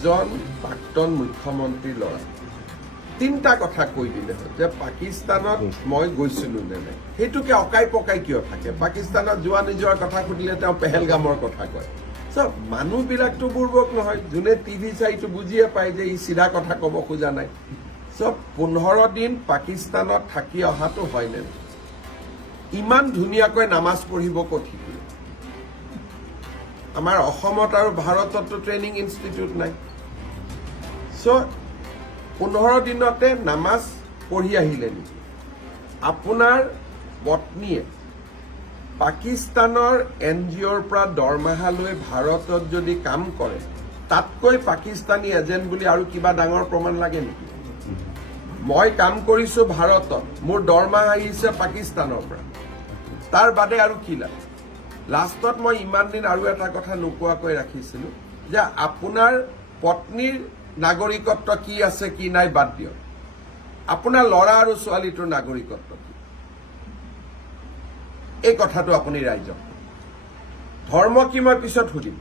একজন প্ৰাক্তন মুখ্যমন্ত্ৰীৰ ল'ৰা তিনিটা কথা কৈ দিলে হয় যে পাকিস্তানত মই গৈছিলো নে নাই সেইটোকে অকাই পকাই কিয় থাকে পাকিস্তানত যোৱা নোযোৱাৰ কথা সুধিলে তেওঁ পেহেলগামৰ কথা কয় চব মানুহবিলাকতো বুৰ্বক নহয় যোনে টিভি চাইটো বুজিয়ে পায় যে ই চিধা কথা ক'ব খোজা নাই চব 15 দিন পাকিস্তানত থাকি অহাটো হয়নে ইমান ধুনীয়াকৈ নামাজ পঢ়িব ক'ত শিকিলে আমাৰ অসমত আৰু ভাৰততো ট্ৰেইনিং ইনষ্টিটিউট নাই চ' 15 দিনতে নামাজ পঢ়ি আহিলে নেকি আপোনাৰ পত্নীয়ে পাকিস্তানৰ NGOৰ পৰা দৰমহা লৈ ভাৰতত যদি কাম কৰে তাতকৈ পাকিস্তানী এজেণ্ট বুলি আৰু কিবা ডাঙৰ প্ৰমাণ লাগে নেকি মই কাম কৰিছো ভাৰতত মোৰ দৰমহা আহিছে পাকিস্তানৰ পৰা তাৰ বাদে আৰু কি লাগে লাষ্টত মই ইমান দিন আৰু এটা কথা নোকোৱাকৈ ৰাখিছিলো যে আপোনাৰ পত্নীৰ নাগৰিকত্ব কি আছে কি নাই বাদ দিয়ক আপোনাৰ ল'ৰা আৰু ছোৱালীটোৰ নাগৰিকত্ব কি এই কথাটো আপুনি ৰাইজক ধৰ্ম কি মই পিছত সুধিম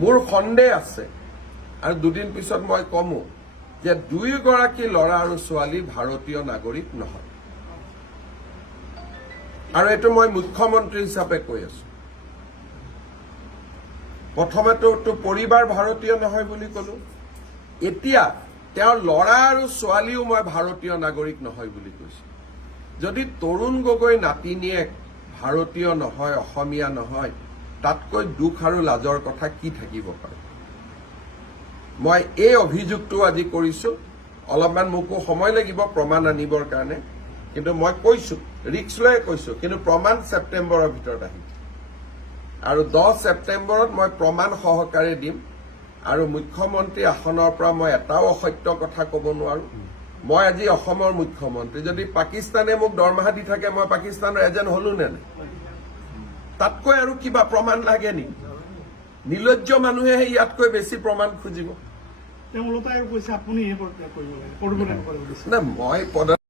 মোৰ সন্দেহ আছে আৰু দুদিন পিছত মই কমো যে দুয়োগৰাকী ল'ৰা আৰু ছোৱালী ভাৰতীয় নাগৰিক নহয় আৰু এইটো মই মুখ্যমন্ত্ৰী হিচাপে কৈ আছো প্ৰথমেতো পৰিবাৰ ভাৰতীয় নহয় বুলি ক'লো এতিয়া তেওঁৰ ল'ৰা আৰু ছোৱালীও মই ভাৰতীয় নাগৰিক নহয় বুলি কৈছো যদি তৰুণ গগৈ নাতিনীয়েক ভাৰতীয় নহয় অসমীয়া নহয় তাতকৈ দুখ আৰু লাজৰ কথা কি থাকিব পাৰে মই এই অভিযোগটো আজি কৰিছো অলপমান মোকো সময় লাগিব প্ৰমাণ আনিবৰ কাৰণে কিন্তু মই কৈছো ৰিক্স লৈ কৈছো কিন্তু প্ৰমাণ ছেপ্টেম্বৰৰ ভিতৰত আহিব আৰু 10 ছেপ্টেম্বৰত মই প্ৰমাণ সহকাৰে দিম আৰু মুখ্যমন্ত্ৰী আসনৰ পৰা মই এটাও অসত্য কথা ক'ব নোৱাৰো মই আজি অসমৰ মুখ্যমন্ত্ৰী যদি পাকিস্তানে মোক দৰমহা দি থাকে মই পাকিস্তানৰ এজেণ্ট হলো নে নাই তাতকৈ আৰু কিবা প্ৰমাণ লাগে নেকি নিলজ্জ মানুহে ইয়াতকৈ বেছি প্ৰমাণ খুজিব তেওঁ ওলোটাই কৈছে আপুনি এই কৰিব লাগে না মই